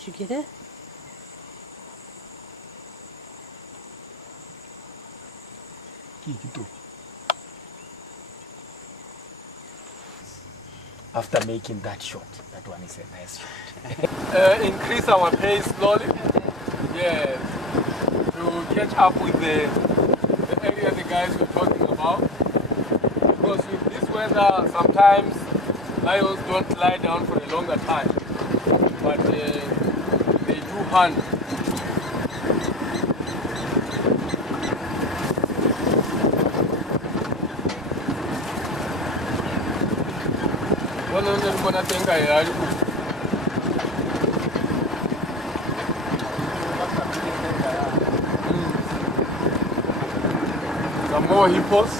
Did you get it? After making that shot, that one is a nice shot. Increase our pace slowly. Yeah, to catch up with the area the guys were talking about. Because with this weather, sometimes lions don't lie down for a longer time, but they do hunt. Some more hippos.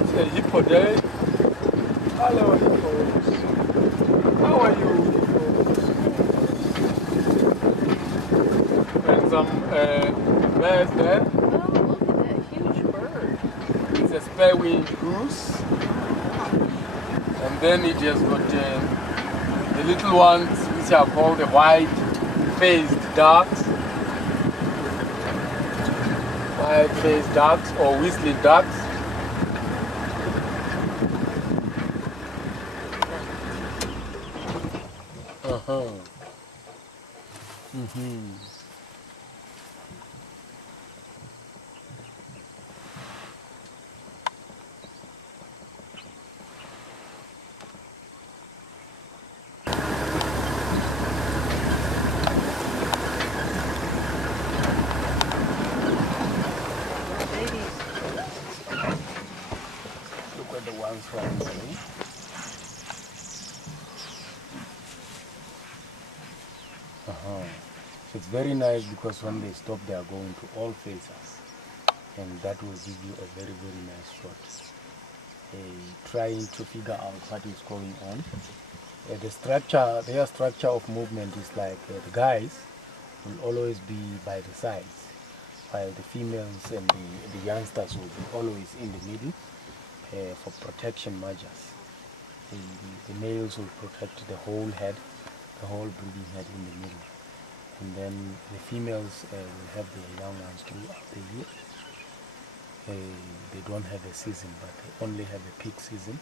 It's a hippo day. Hello, hippos. How are you, hippos? And some bears there. Oh, look at that huge bird. It's a spare-winged goose. And then it has got the little ones which are called the white-faced ducks. White-faced ducks or whistling ducks. Look at the ones running away. So it's very nice because when they stop, they are going to all faces, and that will give you a very, very nice shot. Trying to figure out what is going on. The structure, their structure of movement is like the guys will always be by the sides, while the females and the youngsters will be always in the middle for protection measures. The males will protect the whole head, the whole breeding head in the middle. And then the females will have their young ones throughout the year. They don't have a season, but they only have a peak season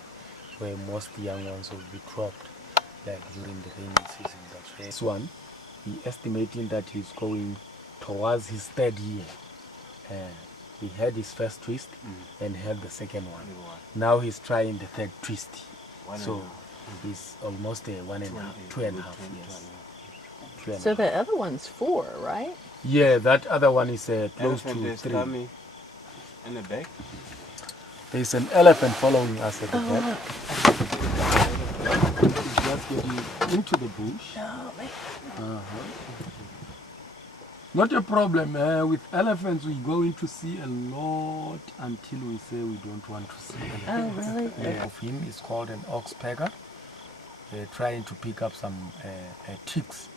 where most young ones will be dropped, like during the rainy season. That's why this one, he estimating that he's going towards his third year. He had his first twist and had the second one. Now he's trying the third twist. So he's almost 2.5 years. So the other one's 4, right? Yeah, that other one is close to 3. Coming in the back. There's an elephant following us at the back. He's just getting into the bush. Oh, man. Not a problem. With elephants, we're going to see a lot until we say we don't want to see elephants. Oh, really? Yeah. Of him is called an oxpecker. They're trying to pick up some ticks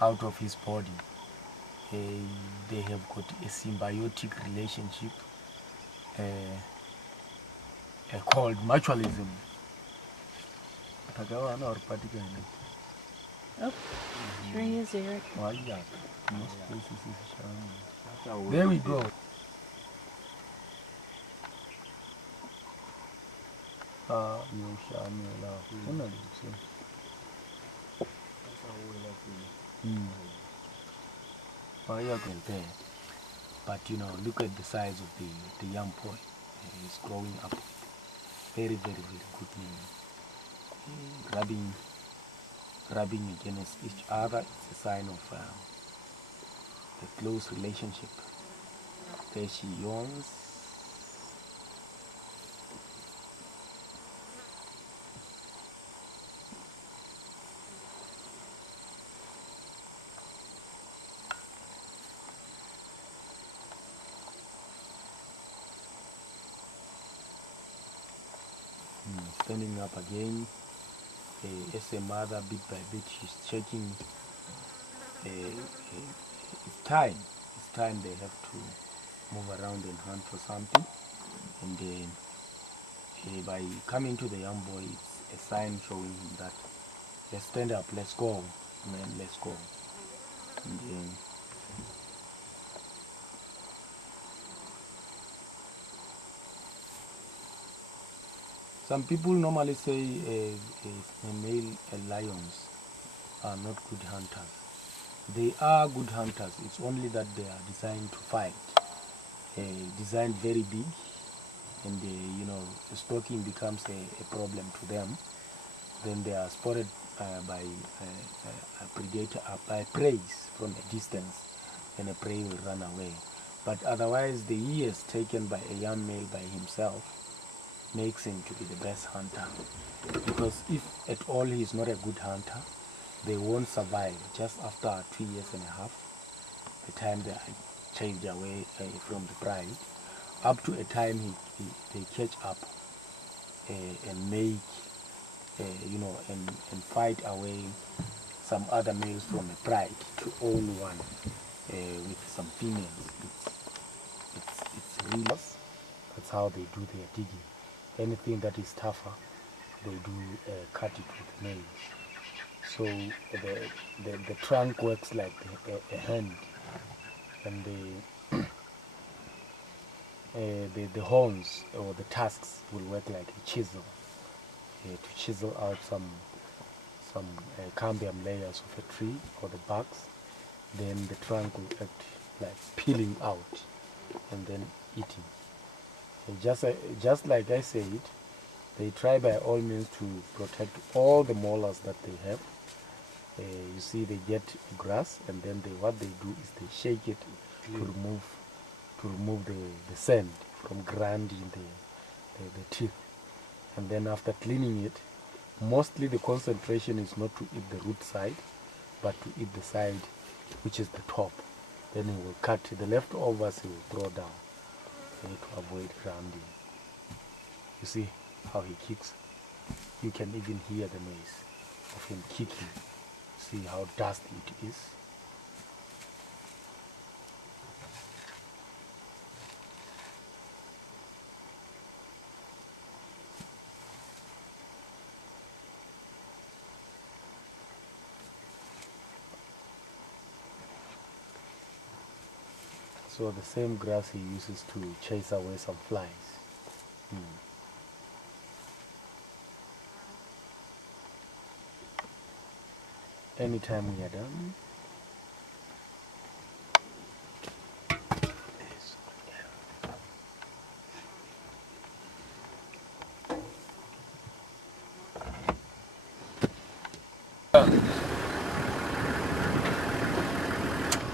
out of his body. They have got a symbiotic relationship called mutualism. Oh, tree is Eric. There we go. But you know, look at the size of the young boy. He's growing up. Very, very, very good meaning. Rubbing against each other, it's a sign of a close relationship. There she yawns. Standing up again. As a mother, bit by bit, she's checking. It's time. It's time they have to move around and hunt for something. And then by coming to the young boy, it's a sign showing him that stand up, let's go, man, let's go. And then some people normally say male lions are not good hunters. They are good hunters, it's only that they are designed to fight. Designed very big, and the stalking becomes a problem to them. Then they are spotted by a predator, by prey from a distance, and a prey will run away. But otherwise, the years taken by a young male by himself makes him to be the best hunter. Because if at all he is not a good hunter, they won't survive. Just after 2.5 years, the time they are chased away from the pride, up to a time they catch up and make, and fight away some other males from a pride to own one with some females. It's really, that's how they do their digging. Anything that is tougher, they do cut it with nails. So the trunk works like a hand, and the horns or the tusks will work like a chisel to chisel out some cambium layers of a tree or the barks. Then the trunk will act like peeling out and then eating. And just like I said, they try by all means to protect all the molars that they have. You see, they get grass, and then what they do is they shake it to remove the sand from grinding the teeth. And then after cleaning it, mostly the concentration is not to eat the root side, but to eat the side which is the top. Then he will cut the leftovers, he will throw down to avoid grounding. You see how he kicks? You can even hear the noise of him kicking. See how dusty it is. So the same grass he uses to chase away some flies. Anytime we are done.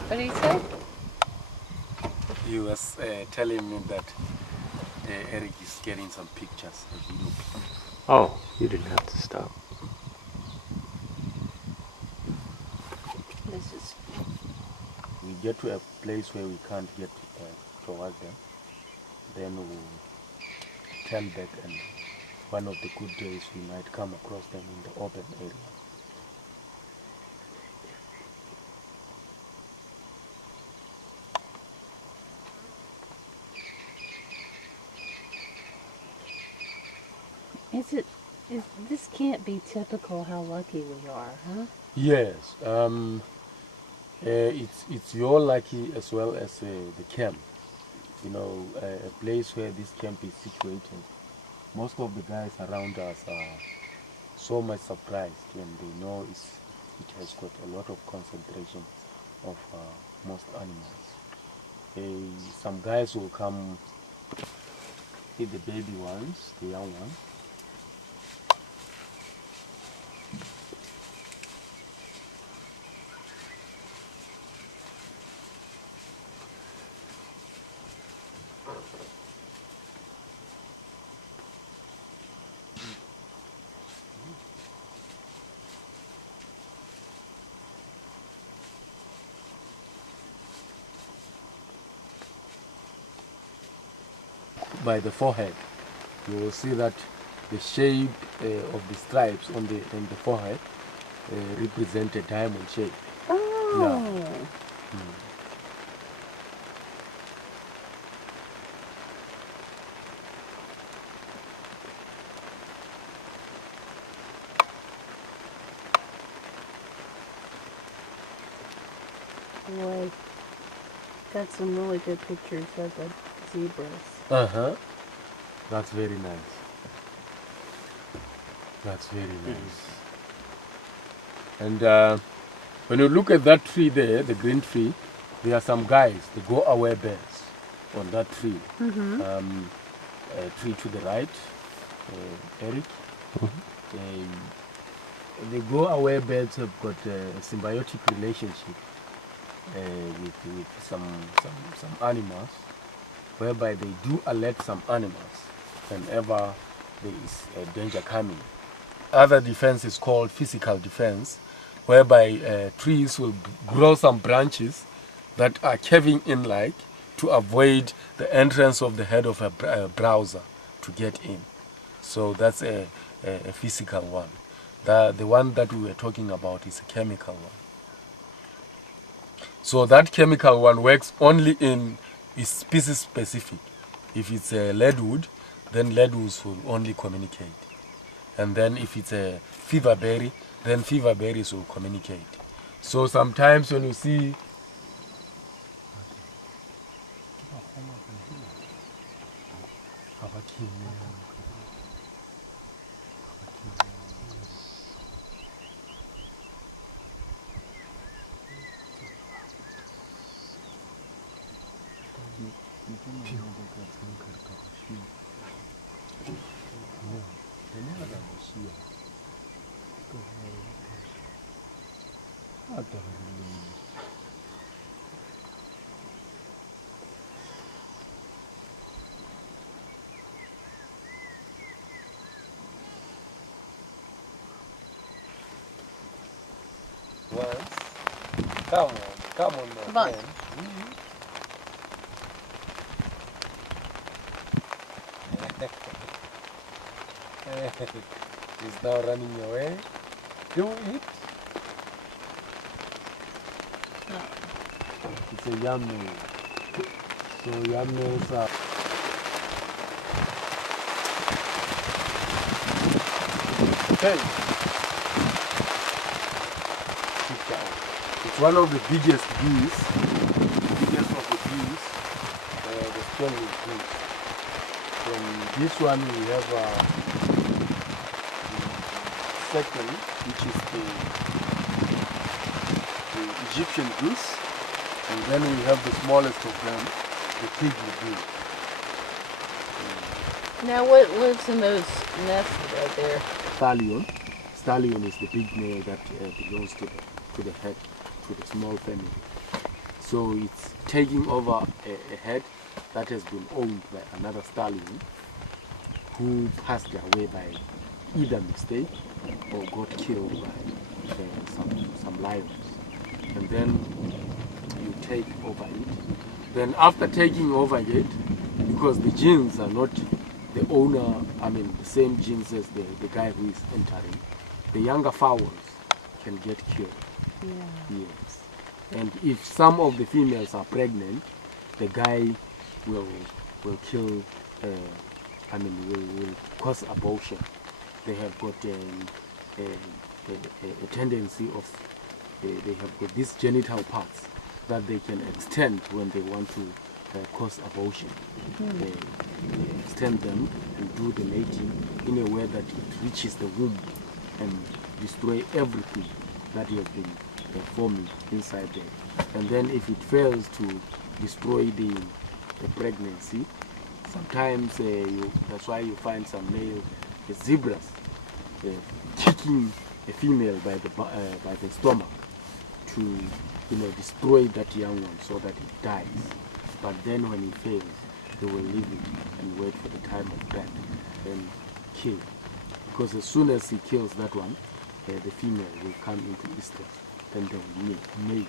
What did he say? He was telling me that Eric is getting some pictures, a video. Oh, you didn't have to stop. This is We get to a place where we can't get towards them, then we'll turn back, and one of the good days we might come across them in the open area. this can't be typical how lucky we are, huh? Yes, it's your lucky as well as the camp. You know, a place where this camp is situated. Most of the guys around us are so much surprised when they know it has got a lot of concentration of most animals. Some guys will come hit the baby ones, the young ones. By the forehead, you will see that the shape of the stripes on the forehead represent a diamond shape. Oh. Yeah. Boy, got some really good pictures of the zebras. Uh-huh. That's very nice. That's very nice. And when you look at that tree there, the green tree, there are some guys, the go-away birds on that tree. A tree to the right, Eric. The go-away birds have got a symbiotic relationship with some animals, whereby they do alert some animals whenever there is a danger coming. Other defense is called physical defense, whereby trees will grow some branches that are caving in like to avoid the entrance of the head of a browser to get in. So that's a physical one. The one that we were talking about is a chemical one. So that chemical one works only is species specific. If it's a leadwood, then leadwoods will only communicate. And then if it's a fever berry, then fever berries will communicate. So sometimes when you see once, come on, my Come on. friend. He's now running away. Do it. It's a yam meal. So yam meals are okay. It's one of the biggest bees. The biggest of the bees. The strongest bees. From this one we have the second, which is the Egyptian goose, and then we have the smallest of them, the pygmy bee. Now, what lives in those nests right there? Stallion. Stallion is the big male that belongs to the head, to the small family. So it's taking over a head that has been owned by another stallion who passed away by either mistake or got killed by some lions. And then you take over it. Then after taking over it, because the genes are not the owner, the same genes as the guy who is entering, the younger fowls can get killed. Yeah. Yes. And if some of the females are pregnant, the guy will kill, will cause abortion. They have got a tendency of, they have got these genital parts that they can extend when they want to cause abortion. They extend them and do the mating in a way that it reaches the womb and destroy everything that has been forming inside there. And then if it fails to destroy the pregnancy, sometimes that's why you find some male zebras kicking a female by the stomach to destroy that young one so that it dies. But then when it fails, they will leave it and wait for the time of death and kill. Because as soon as he kills that one, the female will come into estrus, then they will mate,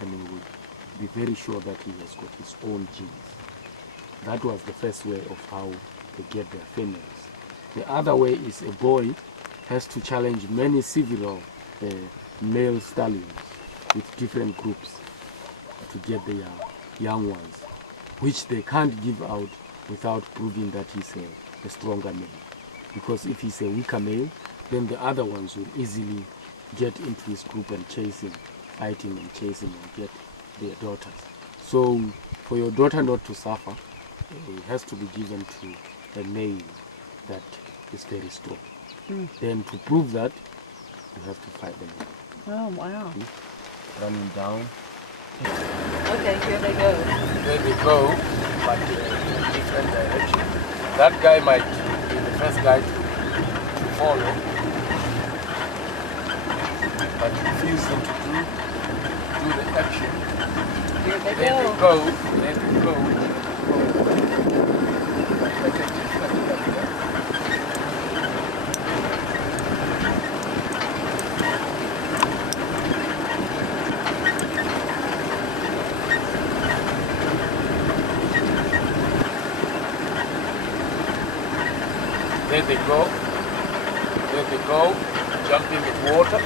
and he will be very sure that he has got his own genes. That was the first way of how they get their females. The other way is a boy has to challenge many several male stallions with different groups to get their young ones, which they can't give out without proving that he's a stronger male. Because if he's a weaker male, then the other ones will easily get into his group and chase him, fight him and chase him and get their daughters. So for your daughter not to suffer, it has to be given to a male that is very strong. Then to prove that, you have to fight them. Oh, wow. Running down. Okay, here they go. There they go, but in different direction. That guy might be the first guy to follow, but refusing to do the action. Here they There go. they go. There they go. There they go. There they go. Jumping in water.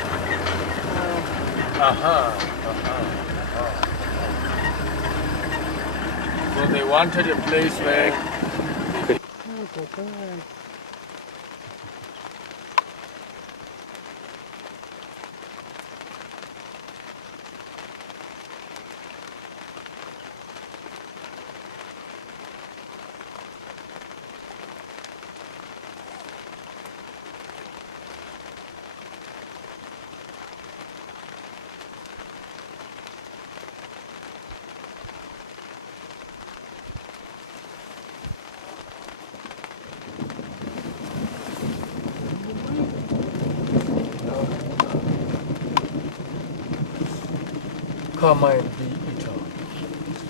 So they wanted a place where Oh, good bird. come and be eaten.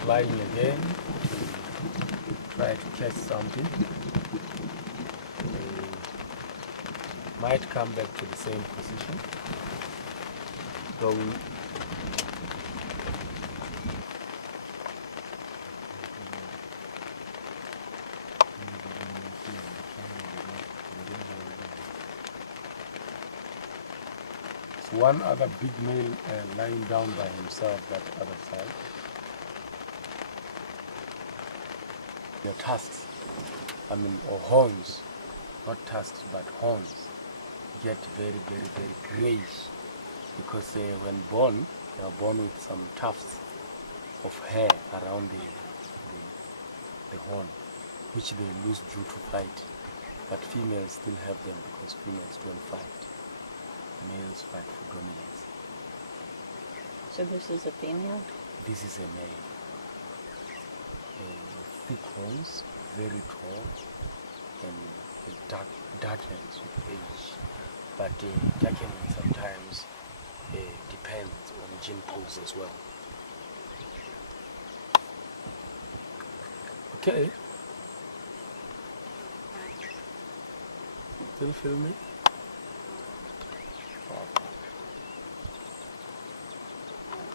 Flying again to try to catch something. They might come back to the same position. Going one other big male lying down by himself that other side. Their tusks, or horns, not tusks but horns, get very grayish because when born, they are born with some tufts of hair around the horn, which they lose due to fight. But females still have them because females don't fight. Males fight for dominance. So this is a female? This is a male. Thick horns, very tall, and darkens with age. But darkening sometimes depends on gene pools as well. Okay. Still filming?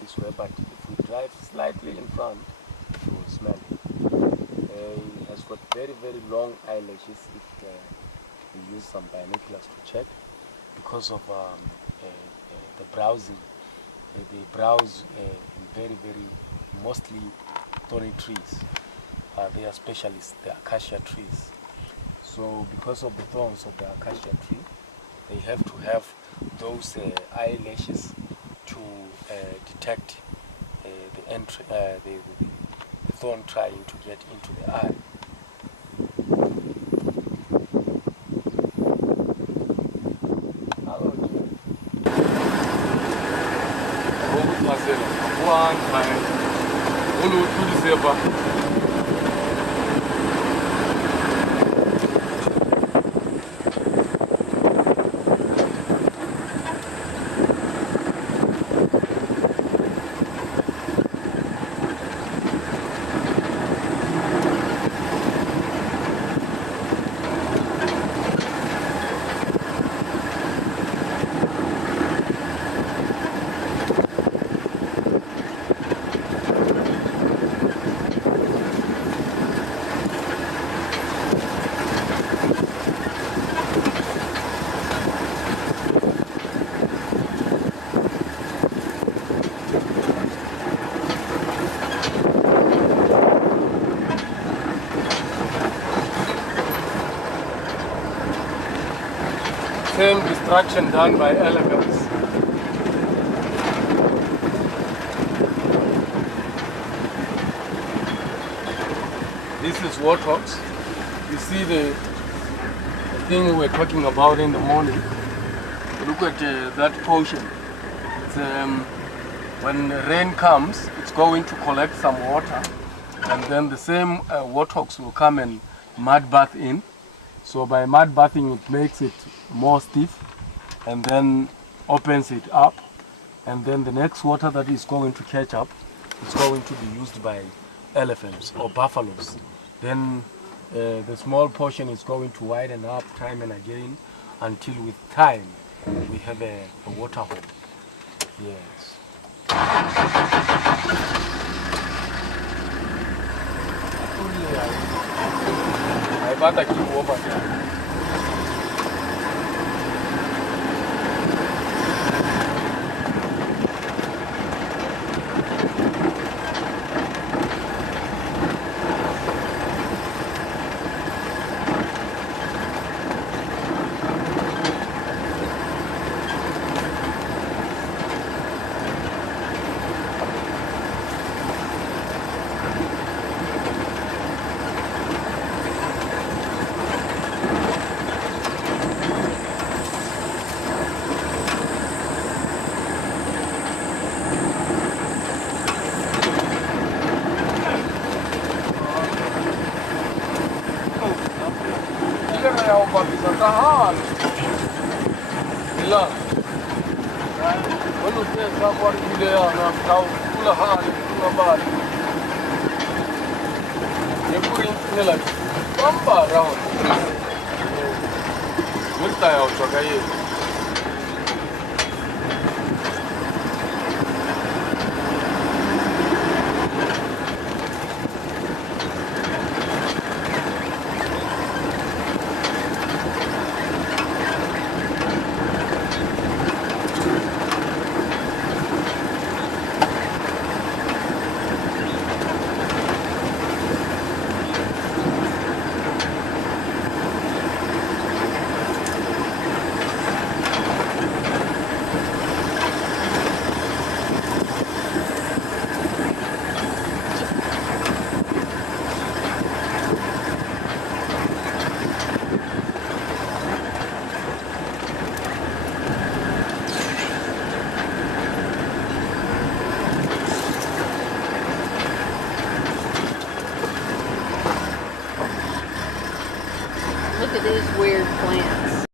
This way, but if we drive slightly in front, you will smell it. It has got very long eyelashes if we use some binoculars to check because of the browsing. They browse in very mostly thorny trees. They are specialists, the acacia trees. So because of the thorns of the acacia tree, they have to have those eyelashes to detect the thorn trying to get into the eye. Hello, dear. One time. Same destruction done by elephants. This is warthogs. You see the thing we were talking about in the morning. Look at that portion. It's, when rain comes, it's going to collect some water, and then the same warthogs will come and mud bath in. So by mud bathing, it makes it more stiff, and then opens it up, and then the next water that is going to catch up is going to be used by elephants or buffaloes. Then the small portion is going to widen up time and again until with time we have a water hole. Yes. I better keep over there. Around.